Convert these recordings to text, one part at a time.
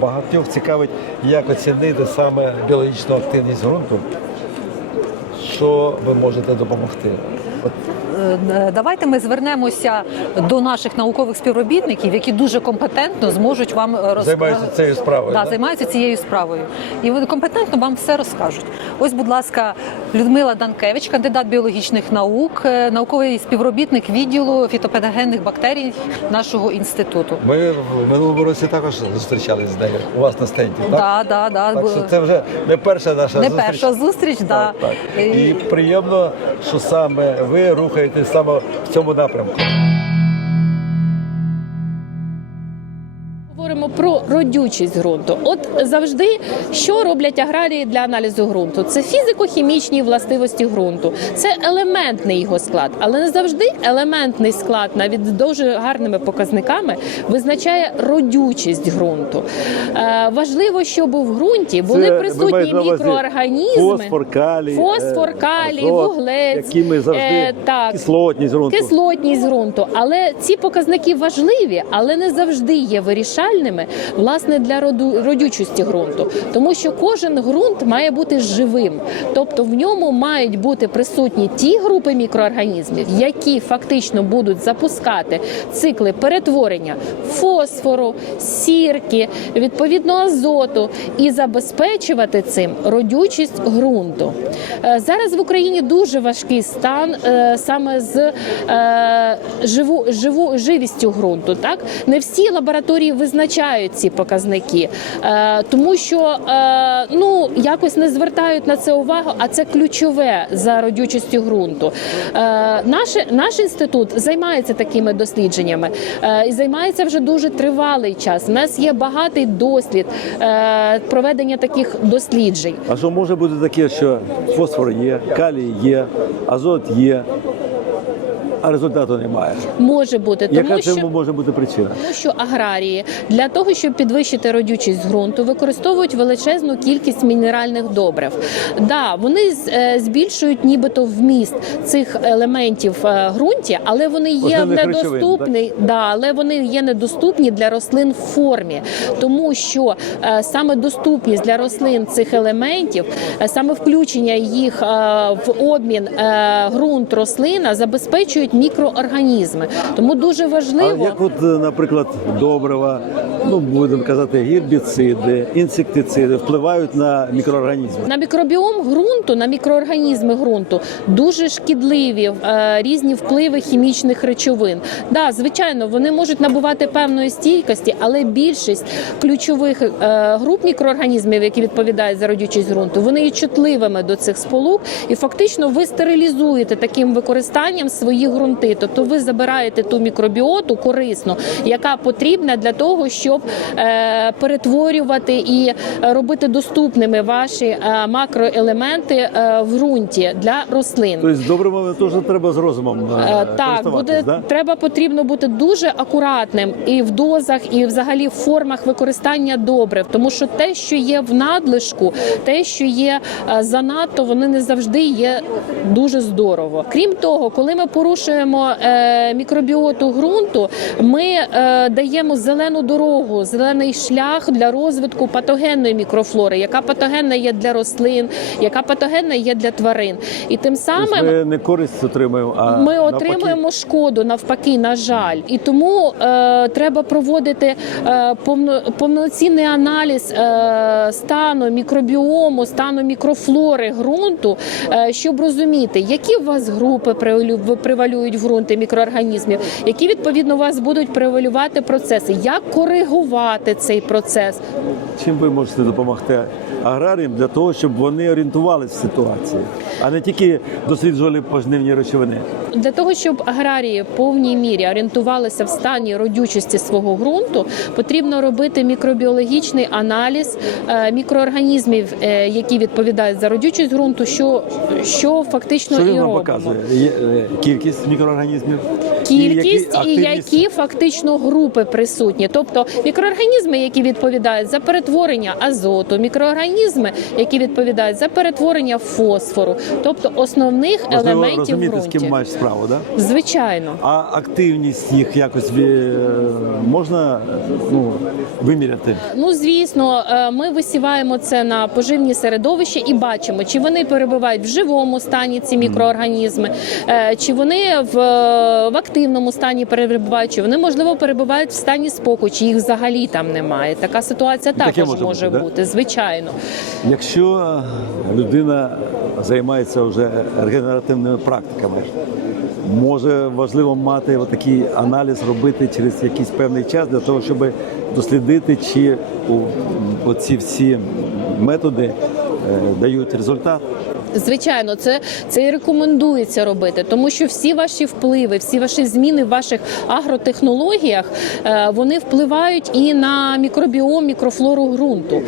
Багатьох цікавить, як оцінити саме біологічну активність ґрунту. Що ви можете допомогти? Давайте ми звернемося до наших наукових співробітників, які дуже компетентно зможуть вам розказати. Займаються цією справою, Да, да? займаються цією справою. І вони компетентно вам все розкажуть. Ось, будь ласка, Людмила Данкевич, кандидат біологічних наук, е, науковий співробітник відділу фітопатогенних бактерій нашого інституту. Ми в минулому році також зустрічалися з нею у вас на стенді, так? Да, да, да. Так що це вже не перша наша Не зустріч. перша зустріч, да. Так, так. І приємно, що саме ви рухаєтесь саме в цьому напрямку. Про родючість ґрунту. От завжди що роблять аграрії для аналізу ґрунту? Це фізико-хімічні властивості ґрунту, це елементний його склад, але не завжди елементний склад, навіть з дуже гарними показниками, визначає родючість ґрунту. Е, важливо, щоб в ґрунті були Це присутні мікроорганізми. Фосфор, калій, Фосфор, е, калій, азот, вуглець, які ми завжди е, так. кислотність ґрунту. Кислотність ґрунту, але ці показники важливі, але не завжди є вирішальними власне для роду родючості ґрунту, тому що кожен ґрунт має бути живим, тобто в ньому мають бути присутні ті групи мікроорганізмів, які фактично будуть запускати цикли перетворення фосфору, сірки, відповідно азоту і забезпечувати цим родючість ґрунту. Е, Зараз в Україні дуже важкий стан е, саме з е, живу, живу, живістю ґрунту. Так не всі лабораторії визначають ці показники, е, тому що е, ну якось не звертають на це увагу, а це ключове за родючістю ґрунту. Е, наш, наш інститут займається такими дослідженнями і займається вже дуже тривалий час. У нас є багатий дослід проведення таких досліджень. А що може бути таке, що фосфор є, калій є, азот є, а результату немає? Може бути, тому Яка що це може бути причина? Тому що аграрії для того, щоб підвищити родючість ґрунту, використовують величезну кількість мінеральних добрив. Да, вони е, збільшують нібито вміст цих елементів ґрунті, але вони є Основних речовин, недоступні. Да, але вони є недоступні для рослин в формі, тому що е, саме доступність для рослин цих елементів, е, саме включення їх е, в обмін е, ґрунт рослина забезпечують мікроорганізми. Тому дуже А важливо. як от, е, наприклад, добрива, ну будемо казати, гербіциди, інсектициди впливають на мікроорганізми? На мікробіом ґрунту, на мікроорганізми ґрунту дуже шкідливі е, різні впливи хімічних речовин. Да, звичайно, вони можуть набувати певної стійкості, але більшість ключових е, груп мікроорганізмів, які відповідають за родючість ґрунту, вони є чутливими до цих сполук, і фактично ви стерилізуєте таким використанням свої ґрунти. Тобто ви забираєте ту мікробіоту корисну, яка потрібна для того, щоб е, перетворювати і робити доступними ваші е, макроелементи е, в ґрунті для рослин. Тобто з добривами теж треба з розумом Так, буде да? треба потрібно бути дуже акуратним і в дозах, і взагалі в формах використання добрив, тому що те, що є в надлишку, те, що є занадто, вони не завжди є дуже здорово. Крім того, коли ми порушуємо е, мікробіоту ґрунту, ми е, даємо зелену дорогу, зелений шлях для розвитку патогенної мікрофлори, яка патогенна є для рослин, яка патогенна є для тварин, і тим Тобто самим ми не користь отримуємо, а ми навпаки, отримуємо шкоду навпаки, на жаль, і тому е, треба проводити е, повно, повноцінний аналіз е, стану мікробіому, стану мікрофлори ґрунту, е, щоб розуміти, які у вас групи превалю- превалюють в ґрунті мікроорганізмів, які відповідно у вас будуть превалювати процеси, як коригувати цей процес. чим ви можете допомогти аграріям для того, щоб вони орієнтувалися в ситуації, а не тільки досліджували пожнивні речовини. Для того щоб аграрії в повній мірі орієнтувалися в стані родючості свого ґрунту, потрібно робити мікробіологічний аналіз е, мікроорганізмів, е, які відповідають за родючість ґрунту, що, що фактично Що і робимо. показує? Є, е, Кількість мікроорганізмів, кількість і які, фактично групи присутні, тобто мікроорганізми, які відповідають за перетворення азоту, мікроорганізми, які відповідають за перетворення фосфору, тобто основних Можливо, елементів розуміти, з ким маєш справу, да? Звичайно. А активність їх якось е, можна ну, виміряти? Ну звісно, е, ми висіваємо це на поживні середовища і бачимо, чи вони перебувають в живому стані ці мікроорганізми, е, чи вони в, в активному стані перебувають, чи вони можливо перебувають в стані спокою, чи їх взагалі там немає. Така ситуація Таке також може може бути, да? звичайно. Якщо людина займається вже регенеративними практиками, може важливо мати такий аналіз робити через якийсь певний час для того, щоб дослідити, чи оці всі методи дають результат. Звичайно, це, це і рекомендується робити, тому що всі ваші впливи, всі ваші зміни в ваших агротехнологіях е, вони впливають і на мікробіом, мікрофлору ґрунту.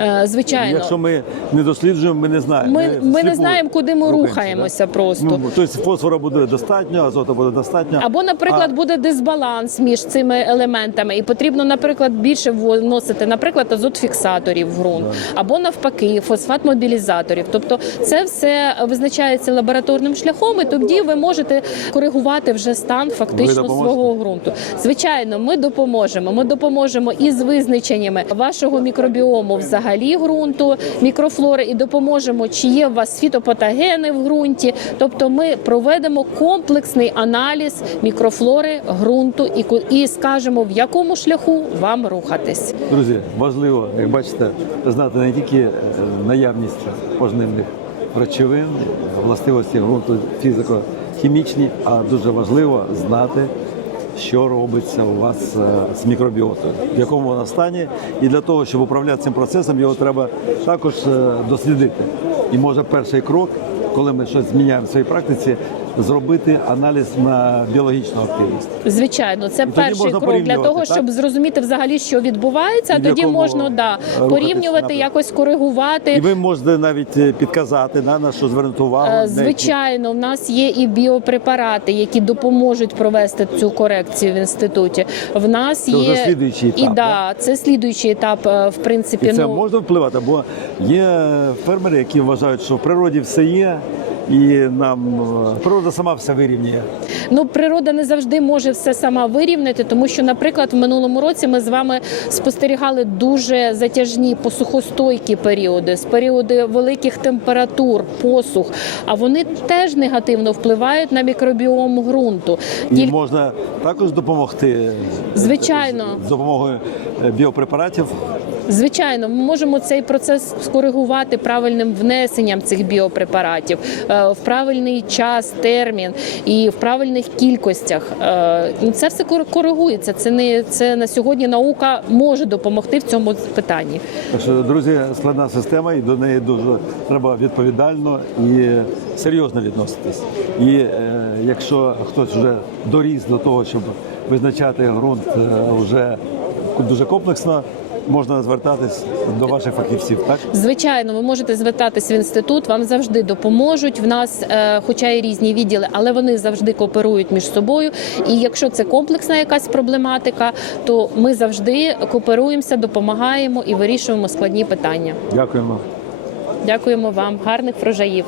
Е, Звичайно, Якщо ми не досліджуємо, ми не знаємо. Ми- ми не знаємо, куди ми рухаємося, рухаємося да? просто. Ну, тобто фосфора буде достатньо, азоту буде достатньо. Або, наприклад, А- буде дисбаланс між цими елементами, і потрібно, наприклад, більше вносити, наприклад, азот-фіксаторів в ґрунт, або навпаки, фосфат-мобілізаторів. Тобто, це все визначається лабораторним шляхом, і тоді ви можете коригувати вже стан фактично свого ґрунту. Звичайно, ми допоможемо. Ми допоможемо і з визначеннями вашого мікробіому взагалі ґрунту, мікрофлори, і допоможемо, чи є у вас фітопатогени в ґрунті. Тобто, ми проведемо комплексний аналіз мікрофлори ґрунту і і скажемо, в якому шляху вам рухатись. Друзі, важливо, як бачите, знати не тільки е, наявність пожнивних речовин, властивості ґрунту фізико-хімічні, а дуже важливо знати, що робиться у вас е, з мікробіотою, в якому вона стані. І для того, щоб управляти цим процесом, його треба також е, дослідити. І може перший крок, коли ми щось зміняємо в своїй практиці, зробити аналіз на біологічну активність. Звичайно, це тоді перший можна крок для порівнювати, того, так? щоб зрозуміти взагалі, що відбувається. А І в тоді якому можна да рухатись порівнювати, напрямку. якось коригувати. І ви можете навіть е, підказати на, на що звернути увагу. Е, які- Звичайно, в нас є і біопрепарати, які допоможуть провести цю корекцію в інституті. В нас Це є слідуючий етап, і да, це слідуючий етап, е, в принципі. І це ну можна впливати, бо є фермери, які вважають, що в природі все є, і нам е, природа сама все вирівнює. Ну, природа не завжди може все сама вирівняти, тому що, наприклад, в минулому році ми з вами спостерігали дуже затяжні посухостойкі періоди, з періоди великих температур, посух. А вони теж негативно впливають на мікробіом ґрунту. І Тільки можна також допомогти звичайно, з допомогою е, біопрепаратів. Звичайно, ми можемо цей процес скоригувати правильним внесенням цих біопрепаратів е, в правильний час, термін і в правильних кількостях. Е, ну, Це все коригується. Це не це на сьогодні наука може допомогти в цьому питанні. Друзі, складна система, і до неї дуже треба відповідально і серйозно відноситись. І е, якщо хтось вже доріс до того, щоб визначати ґрунт вже дуже комплексно, можна звертатись до ваших фахівців, так? Звичайно, ви можете звертатись в інститут, вам завжди допоможуть. В нас, е, хоча і різні відділи, але вони завжди кооперують між собою. І якщо це комплексна якась проблематика, то ми завжди кооперуємося, допомагаємо і вирішуємо складні питання. Дякуємо. Дякуємо вам, гарних врожаїв.